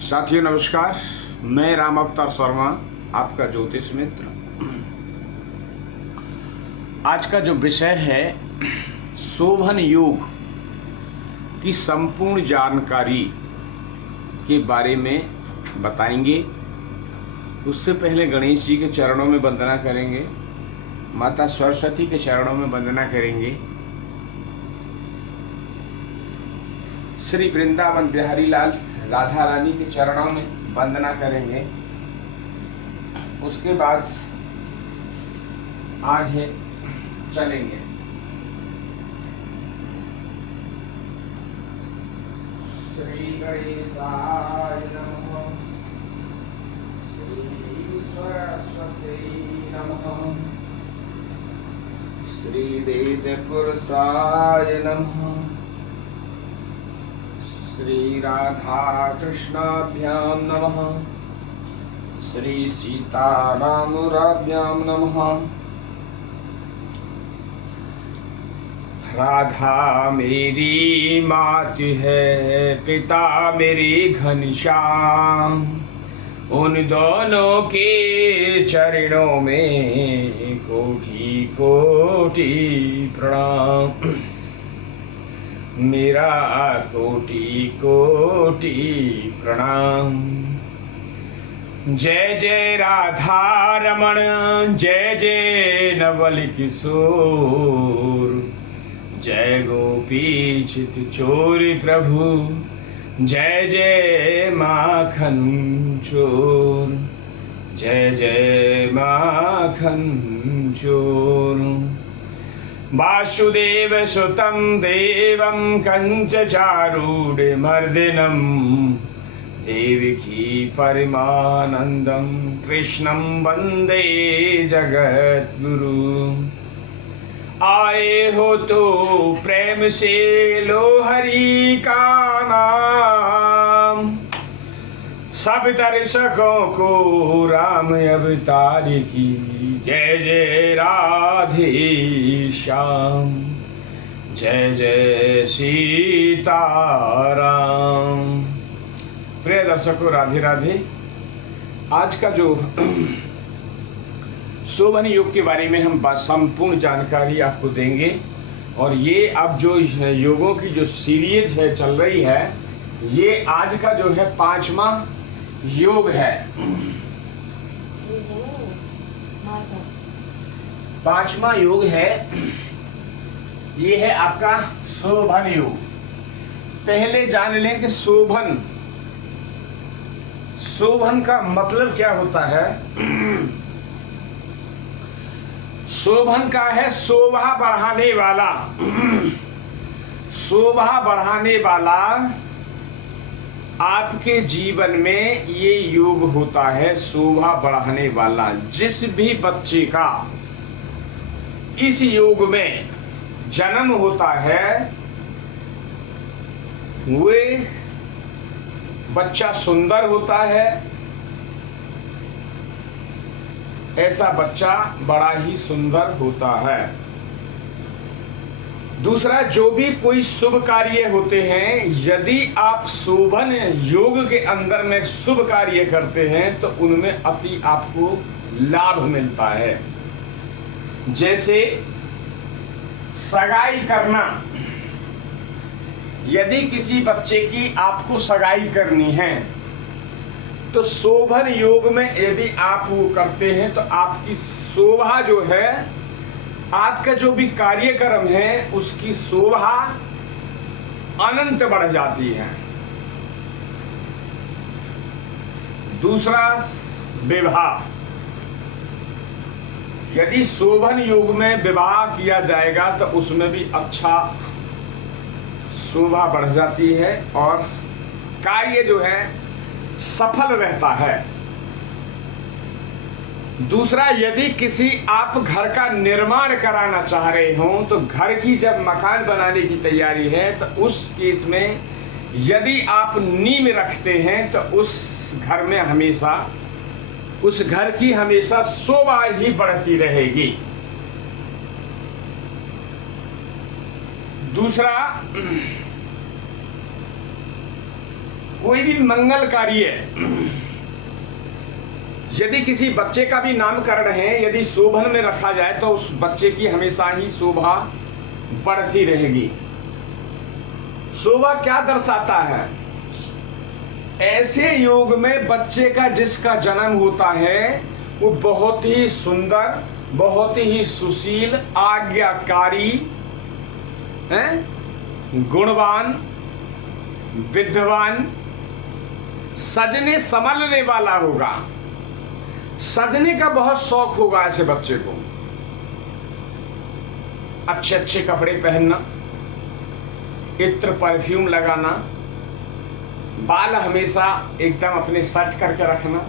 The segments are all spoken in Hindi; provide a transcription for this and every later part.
साथियों नमस्कार, मैं राम अवतार शर्मा, आपका ज्योतिष मित्र। आज का जो विषय है शोभन योग की संपूर्ण जानकारी के बारे में बताएंगे। उससे पहले गणेश जी के चरणों में वंदना करेंगे, माता सरस्वती के चरणों में वंदना करेंगे, श्री वृंदावन बिहारी लाल राधा रानी के चरणों में वंदना करेंगे। उसके बाद आगे चलेंगे। श्री गणेशाय नमः, श्री सरस्वती नमः, श्री वेद पुरुषाय नमः, श्री राधा कृष्णाभ्यां नमः, श्री सीतारामुराभ्यां नमः। राधा मेरी मात है, पिता मेरी घनश्याम, उन दोनों के चरणों में कोटि कोटि प्रणाम। मेरा कोटि कोटि प्रणाम। जय जय राधा रमण, जय जय नवल किशोर, जय गोपी चित चोर प्रभु, जय जय माखन चोर, जय जय माखन चोर। वासुदेव सुतं देवं कंचचारूढमर्दिनं, देवकी परमानंदं कृष्णं वंदे जगद्गुरु। आए हो तो प्रेम से लो हरि का नाम, सब दर्शकों को राम अवतार की जय जय राधे श्याम, जय जय सीताराम। प्रिय दर्शकों, राधे राधे। आज का जो शोभन योग के बारे में हम संपूर्ण जानकारी आपको देंगे। और ये अब जो योगों की जो सीरीज है चल रही है, ये आज का जो है 5वां योग है। 5वां योग है, ये है आपका शोभन योग। पहले जान लें कि शोभन का मतलब क्या होता है। शोभन का है शोभा बढ़ाने वाला। शोभा बढ़ाने वाला आपके जीवन में ये योग होता है, शोभा बढ़ाने वाला। जिस भी बच्चे का इस योग में जन्म होता है, वे बच्चा सुंदर होता है। ऐसा बच्चा बड़ा ही सुंदर होता है। दूसरा, जो भी कोई शुभ कार्य होते हैं, यदि आप शोभन योग के अंदर में शुभ कार्य करते हैं तो उनमें अति आपको लाभ मिलता है। जैसे सगाई करना। यदि किसी बच्चे की आपको सगाई करनी है तो शोभन योग में यदि आप वो करते हैं तो आपकी शोभा जो है, आपका जो भी कार्यक्रम है उसकी शोभा अनंत बढ़ जाती है। दूसरा, विवाह। यदि शोभन योग में विवाह किया जाएगा तो उसमें भी अच्छा शोभा बढ़ जाती है और कार्य जो है सफल रहता है। दूसरा, यदि किसी आप घर का निर्माण कराना चाह रहे हो तो घर की जब मकान बनाने की तैयारी है तो उस केस में यदि आप नींव रखते हैं तो उस घर में हमेशा, उस घर की हमेशा शोभा ही बढ़ती रहेगी। दूसरा, कोई भी मंगल कार्य यदि किसी बच्चे का भी नामकरण है, यदि शोभन में रखा जाए तो उस बच्चे की हमेशा ही शोभा बढ़ती रहेगी। शोभा क्या दर्शाता है? ऐसे योग में बच्चे का जिसका जन्म होता है वो बहुत ही सुंदर, बहुत ही सुशील, आज्ञाकारी, गुणवान, विद्वान, सजने संभलने वाला होगा। सजने का बहुत शौक होगा ऐसे बच्चे को। अच्छे अच्छे कपड़े पहनना, इत्र परफ्यूम लगाना, बाल हमेशा एकदम अपने सेट करके रखना,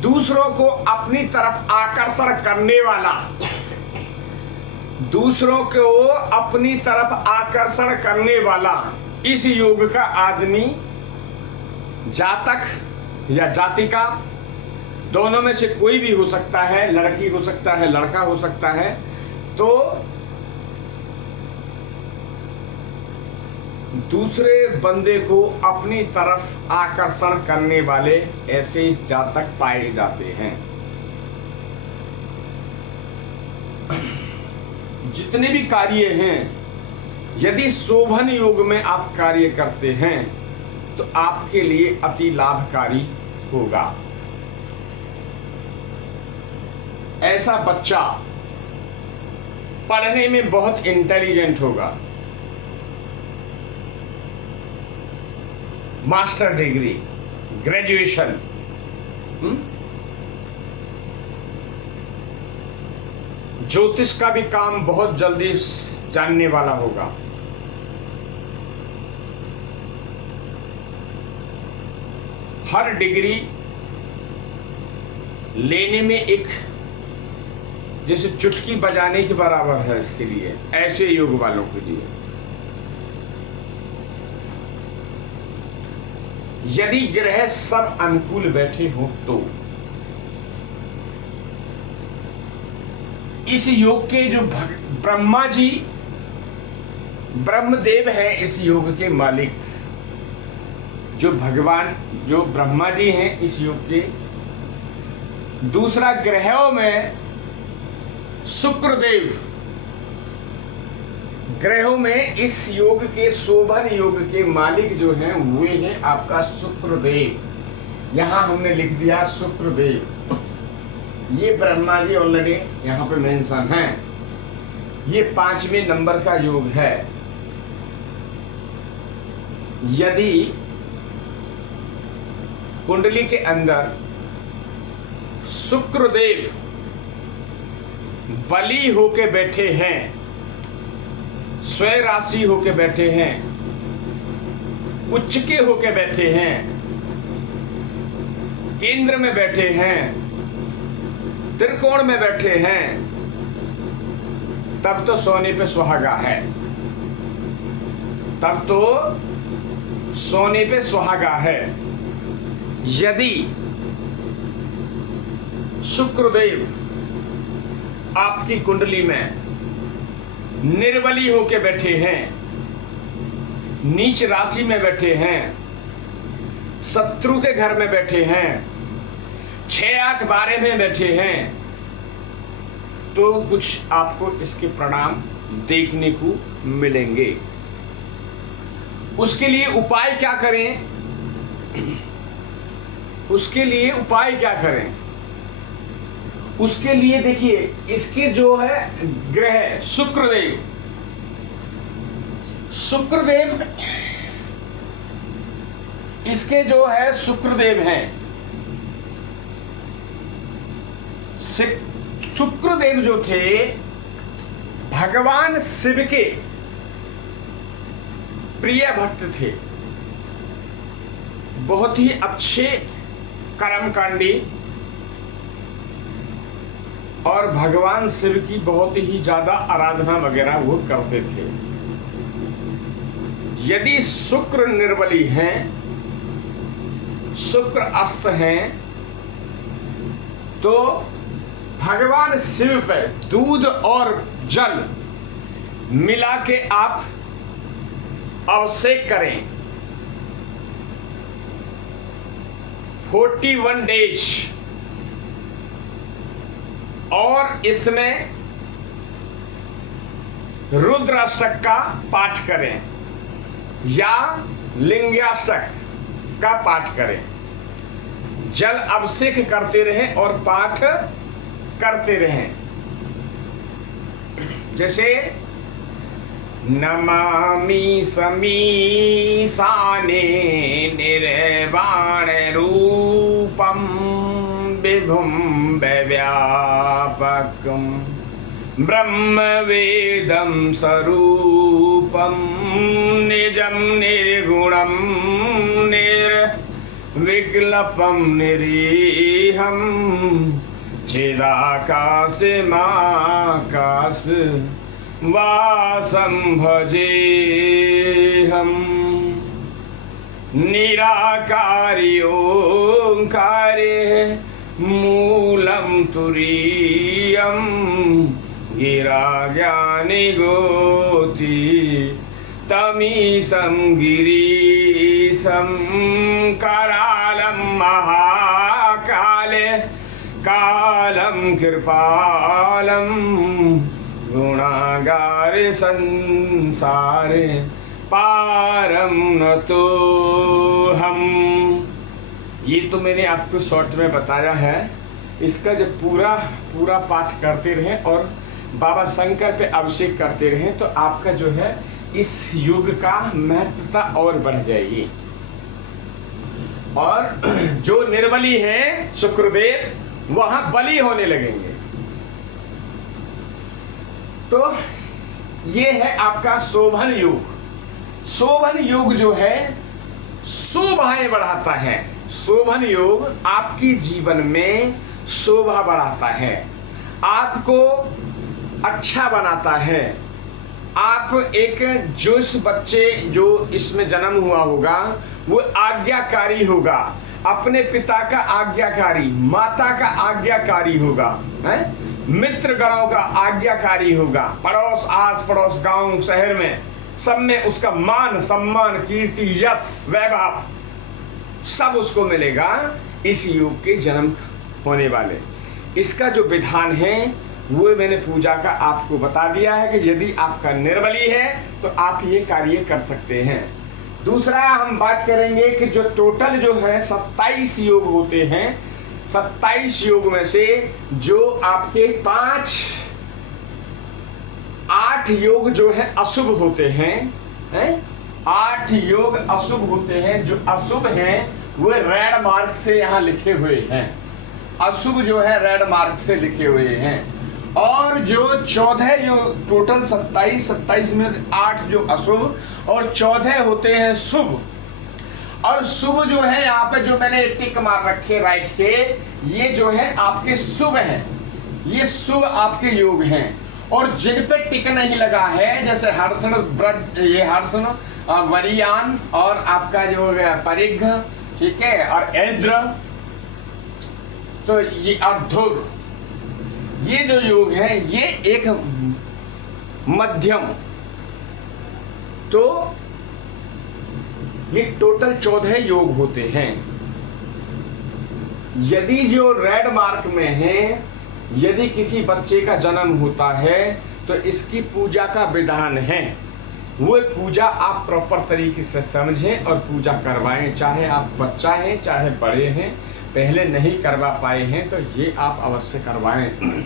दूसरों को अपनी तरफ आकर्षण करने वाला, दूसरों को अपनी तरफ आकर्षण करने वाला इस योग का आदमी, जातक या जातिका दोनों में से कोई भी हो सकता है, लड़की हो सकता है, लड़का हो सकता है, तो दूसरे बंदे को अपनी तरफ आकर्षण करने वाले ऐसे जातक पाए जाते हैं। जितने भी कार्य हैं, यदि शोभन योग में आप कार्य करते हैं तो आपके लिए अति लाभकारी होगा। ऐसा बच्चा पढ़ने में बहुत इंटेलिजेंट होगा, मास्टर डिग्री, ग्रेजुएशन, ज्योतिष का भी काम बहुत जल्दी जानने वाला होगा। हर डिग्री लेने में एक जैसे चुटकी बजाने के बराबर है इसके लिए, ऐसे योग वालों के लिए। यदि ग्रह सब अनुकूल बैठे हो तो इस योग के जो ब्रह्मा जी, ब्रह्मदेव है इस योग के मालिक, जो भगवान, जो ब्रह्मा जी हैं इस योग के। दूसरा, ग्रहों में शुक्रदेव, ग्रहों में इस योग के, शोभन योग के मालिक जो हैं वे हैं आपका शुक्रदेव। यहां हमने लिख दिया शुक्रदेव, ये ब्रह्मा जी ऑलरेडी यहाँ पे मेंशन है। ये 5वें नंबर का योग है। यदि कुंडली के अंदर शुक्रदेव बली होके बैठे हैं, स्वय राशि होके बैठे हैं, उच्च के होके बैठे हैं, केंद्र में बैठे हैं, त्रिकोण में बैठे हैं, तब तो सोने पे सुहागा है, तब तो सोने पे सुहागा है। यदि शुक्रदेव आपकी कुंडली में निर्बली होके बैठे हैं, नीच राशि में बैठे हैं, शत्रु के घर में बैठे हैं, 6-8-12 में बैठे हैं, तो कुछ आपको इसके परिणाम देखने को मिलेंगे। उसके लिए उपाय क्या करें? उसके लिए उपाय क्या करें? उसके लिए देखिए, इसके जो है ग्रह शुक्रदेव, शुक्रदेव इसके जो है शुक्रदेव हैं, शुक्रदेव जो थे भगवान शिव के प्रिय भक्त थे, बहुत ही अच्छे कर्मकांडी और भगवान शिव की बहुत ही ज्यादा आराधना वगैरह वो करते थे। यदि शुक्र निर्बली हैं, शुक्र अस्त हैं, तो भगवान शिव पे दूध और जल मिला के आप अभिषेक करें 41 डेज, और इसमें रुद्राष्टक का पाठ करें या लिंगाष्टक का पाठ करें। जल अभिषेक करते रहें और पाठ करते रहें। जैसे नमामि समीसाने निर्वाण रूपम विभुम व्यापकम ब्रह्म वेदम स्वरूपम निजम निर्गुणम निर्विकल्पम निरीहम चिदाकाश माकाश वासं भजेऽहम् निराकारि ओंकारे मूलं तुरीयं गिरा ज्ञानि गोति तमीशं गिरीशं करालं महाकाले कालं कृपालं गुणागार संसारे पारम न तो हम। ये तो मैंने आपको शॉर्ट में बताया है। इसका जब पूरा पाठ करते रहें और बाबा शंकर पे अभिषेक करते रहें तो आपका जो है इस युग का महत्वता और बढ़ जाएगी। और जो निर्बली हैं शुक्रदेव वहां बली होने लगेंगे। तो ये है आपका शोभन युग। शोभन युग जो है शोभाएं बढ़ाता है। शोभन युग आपकी जीवन में शोभा बढ़ाता है, आपको अच्छा बनाता है। आप एक जोश बच्चे जो इसमें जन्म हुआ होगा वो आज्ञाकारी होगा, अपने पिता का आज्ञाकारी, माता का आज्ञाकारी होगा, है? मित्र गणों का आज्ञाकारी होगा। पड़ोस, आस पड़ोस, गांव, शहर में सब में उसका मान सम्मान, कीर्ति, यश, वैभव सब उसको मिलेगा इस युग के जन्म होने वाले। इसका जो विधान है वो मैंने पूजा का आपको बता दिया है कि यदि आपका निर्बली है तो आप ये कार्य कर सकते हैं। दूसरा हम बात करेंगे कि जो टोटल जो है 27 योग होते हैं, 27 योग में से जो आपके 8 योग जो है अशुभ होते हैं, 8 योग अशुभ होते हैं। जो अशुभ हैं वो रेड मार्क से यहाँ लिखे हुए हैं। अशुभ जो है रेड मार्क से लिखे हुए हैं। और जो 14 योग, टोटल 27 में 8 जो अशुभ और 14 होते हैं शुभ। और शुभ जो है यहाँ पे जो मैंने टिक मार रखे राइट के, ये जो है आपके शुभ हैं, ये शुभ आपके योग हैं। और जिन पे टिक नहीं लगा है जैसे हर्षण ब्रज, ये हर्षण और वरियान और आपका जो परिघ, ठीक है, और ऐद्र, तो ये अर्धुर, ये जो योग है ये एक मध्यम। तो ये टोटल 14 योग होते हैं। यदि जो रेड मार्क में है, यदि किसी बच्चे का जन्म होता है तो इसकी पूजा का विधान है। वो पूजा आप प्रॉपर तरीके से समझें और पूजा करवाएं। चाहे आप बच्चा हैं चाहे बड़े हैं, पहले नहीं करवा पाए हैं तो ये आप अवश्य करवाएं।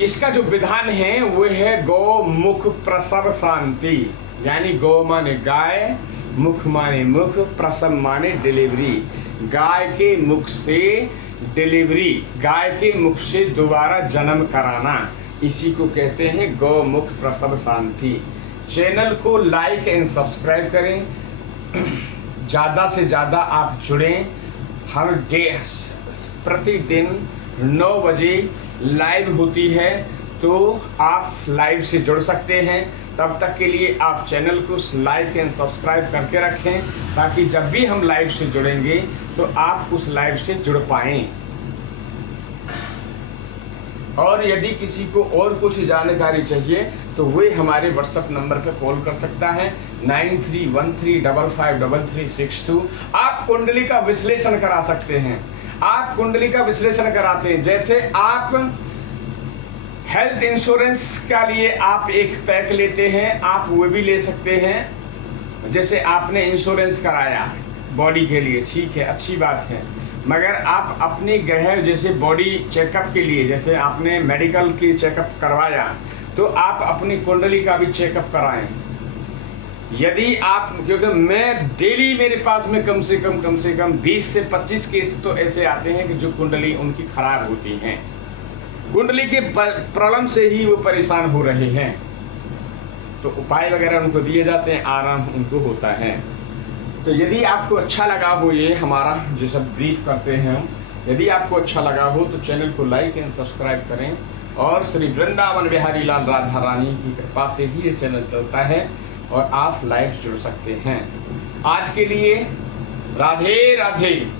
इसका जो विधान है वो है गौ मुख प्रसव शांति, यानी गौ माने गाय, मुख माने मुख, प्रसव माने डिलीवरी। गाय के मुख से डिलीवरी, गाय के मुख से दोबारा जन्म कराना, इसी को कहते हैं गौ मुख प्रसव शांति। चैनल को लाइक एंड सब्सक्राइब करें। ज़्यादा से ज़्यादा आप जुड़ें। हर डे प्रतिदिन 9 बजे लाइव होती है तो आप लाइव से जुड़ सकते हैं। तब तक के लिए आप चैनल को लाइक एंड सब्सक्राइब करके रखें ताकि जब भी हम लाइव से जुड़ेंगे तो आप उस लाइव से जुड़ पाएं। और यदि किसी को और कुछ जानकारी चाहिए तो वे हमारे व्हाट्सएप नंबर पर कॉल कर सकता है 9313553362। आप कुंडली का विश्लेषण करा सकते हैं। आप कुंडली का विश्लेषण कराते हैं, जैसे आप हेल्थ इंश्योरेंस का लिए आप एक पैक लेते हैं, आप वो भी ले सकते हैं। जैसे आपने इंश्योरेंस कराया बॉडी के लिए, ठीक है, अच्छी बात है, मगर आप अपने ग्रह जैसे बॉडी चेकअप के लिए, जैसे आपने मेडिकल की चेकअप करवाया तो आप अपनी कुंडली का भी चेकअप कराएं। यदि आप, क्योंकि मैं डेली मेरे पास में कम से कम 20 से 25 केस तो ऐसे आते हैं कि जो कुंडली उनकी खराब होती हैं, कुंडली के प्रॉब्लम से ही वो परेशान हो रहे हैं, तो उपाय वगैरह उनको दिए जाते हैं, आराम उनको होता है। तो यदि आपको अच्छा लगा हो ये हमारा जो सब ब्रीफ करते हैं हम, यदि आपको अच्छा लगा हो तो चैनल को लाइक एंड सब्सक्राइब करें। और श्री वृंदावन बिहारी लाल राधा रानी की कृपा से ही ये चैनल चलता है और आप लाइव जुड़ सकते हैं। आज के लिए राधे राधे।